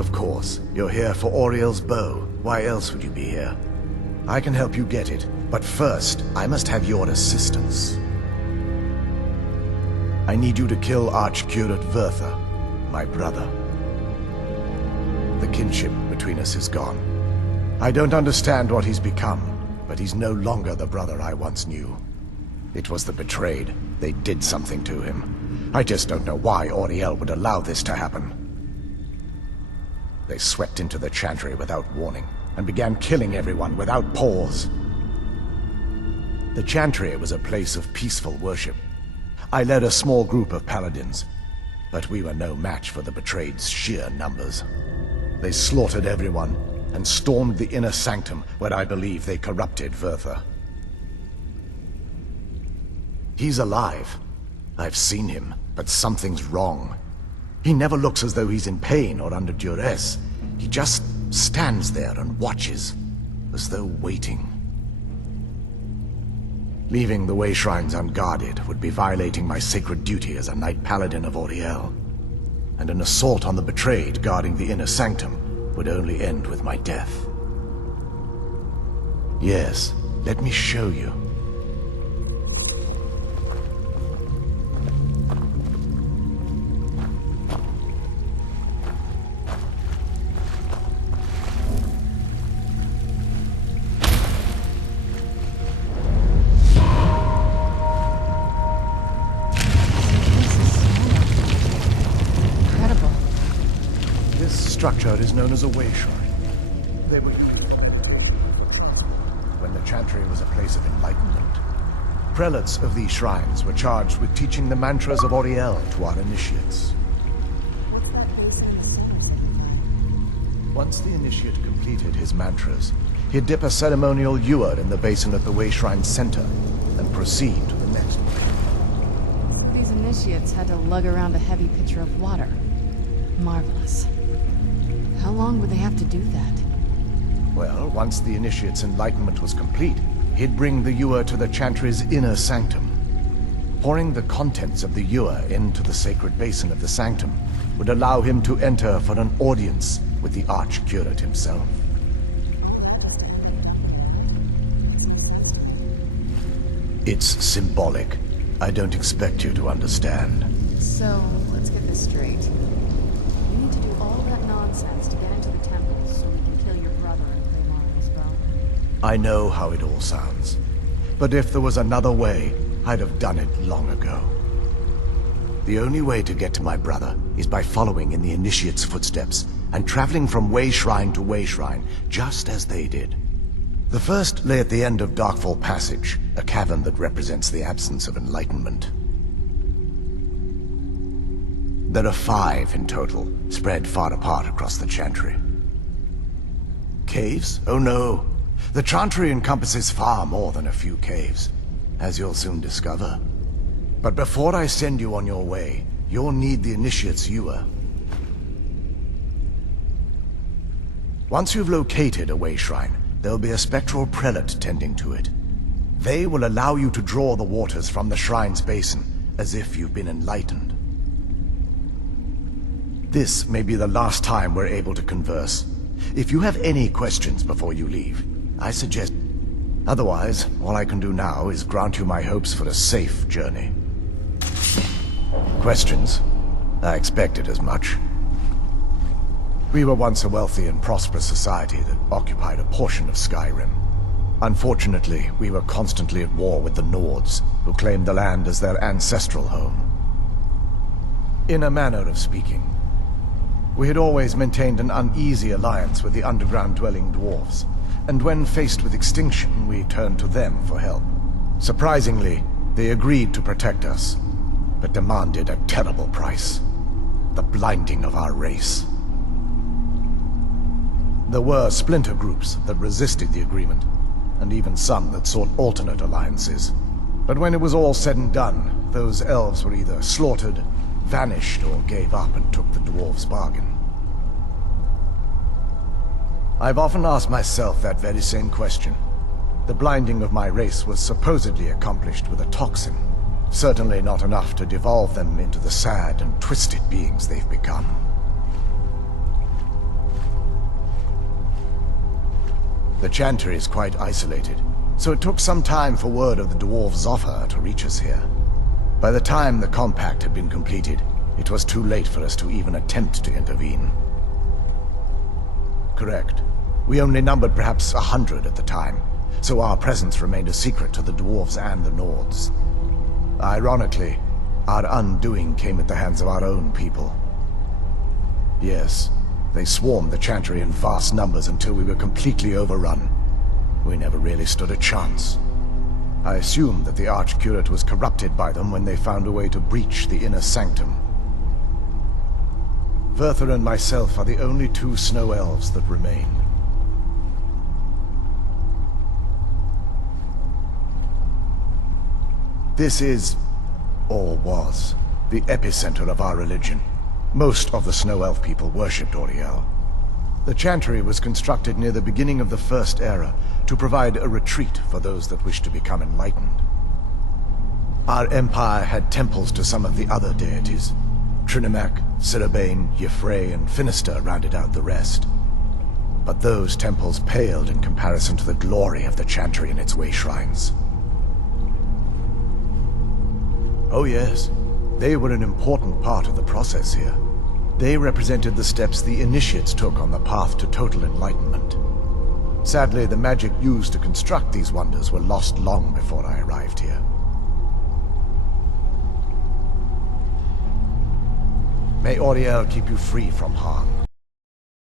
Of course. You're here for Auriel's bow. Why else would you be here? I can help you get it, but first, I must have your assistance. I need you to kill Archcurate Vertha, my brother. The kinship between us is gone. I don't understand what he's become, but he's no longer the brother I once knew. It was the betrayed. They did something to him. I just don't know why Auriel would allow this to happen. They swept into the Chantry without warning, and began killing everyone without pause. The Chantry was a place of peaceful worship. I led a small group of paladins, but we were no match for the betrayed's sheer numbers. They slaughtered everyone, and stormed the inner sanctum where I believe they corrupted Vertha. He's alive. I've seen him, but something's wrong. He never looks as though he's in pain or under duress. He just stands there and watches, as though waiting. Leaving the way shrines unguarded would be violating my sacred duty as a Knight Paladin of Auriel. And an assault on the betrayed guarding the inner sanctum would only end with my death. Yes, let me show you. Structure is known as a way shrine. They were used when the Chantry was a place of enlightenment. Prelates of these shrines were charged with teaching the mantras of Auriel to our initiates. Once the initiate completed his mantras, he'd dip a ceremonial ewer in the basin at the way shrine center and proceed to the next one. These initiates had to lug around a heavy pitcher of water. Marvelous. How long would they have to do that? Well, once the initiate's enlightenment was complete, he'd bring the ewer to the Chantry's inner sanctum. Pouring the contents of the ewer into the sacred basin of the sanctum would allow him to enter for an audience with the Archcurate himself. It's symbolic. I don't expect you to understand. So, let's get this straight. You need to do all that nonsense to get into the temple so we can kill your brother and claim Auriel's bow. I know how it all sounds. But if there was another way, I'd have done it long ago. The only way to get to my brother is by following in the Initiate's footsteps and traveling from way shrine to way shrine, just as they did. The first lay at the end of Darkfall Passage, a cavern that represents the absence of enlightenment. There are 5 in total, spread far apart across the Chantry. Caves? Oh no. The Chantry encompasses far more than a few caves, as you'll soon discover. But before I send you on your way, you'll need the Initiate's ewer. Once you've located a way shrine, there'll be a spectral prelate tending to it. They will allow you to draw the waters from the shrine's basin, as if you've been enlightened. This may be the last time we're able to converse. If you have any questions before you leave, I suggest... Otherwise, all I can do now is grant you my hopes for a safe journey. Questions? I expected as much. We were once a wealthy and prosperous society that occupied a portion of Skyrim. Unfortunately, we were constantly at war with the Nords, who claimed the land as their ancestral home. In a manner of speaking, we had always maintained an uneasy alliance with the underground-dwelling dwarves, and when faced with extinction, we turned to them for help. Surprisingly, they agreed to protect us, but demanded a terrible price: the blinding of our race. There were splinter groups that resisted the agreement, and even some that sought alternate alliances. But when it was all said and done, those elves were either slaughtered, vanished, or gave up and took the dwarves' bargain. I've often asked myself that very same question. The blinding of my race was supposedly accomplished with a toxin, certainly not enough to devolve them into the sad and twisted beings they've become. The Chantry is quite isolated, so it took some time for word of the dwarves' offer to reach us here. By the time the compact had been completed, it was too late for us to even attempt to intervene. Correct. We only numbered perhaps 100 at the time, so our presence remained a secret to the dwarves and the Nords. Ironically, our undoing came at the hands of our own people. Yes, they swarmed the Chantry in vast numbers until we were completely overrun. We never really stood a chance. I assumed that the Archcurate was corrupted by them when they found a way to breach the inner sanctum. Verther and myself are the only two snow elves that remain. This is, or was, the epicenter of our religion. Most of the snow elf people worshipped Auriel. The Chantry was constructed near the beginning of the First Era to provide a retreat for those that wished to become enlightened. Our empire had temples to some of the other deities. Trinimac, Ciribane, Y'ffre, and Finister rounded out the rest. But those temples paled in comparison to the glory of the Chantry and its way shrines. Oh yes, they were an important part of the process here. They represented the steps the initiates took on the path to total enlightenment. Sadly, the magic used to construct these wonders were lost long before I arrived here. May Auriel keep you free from harm.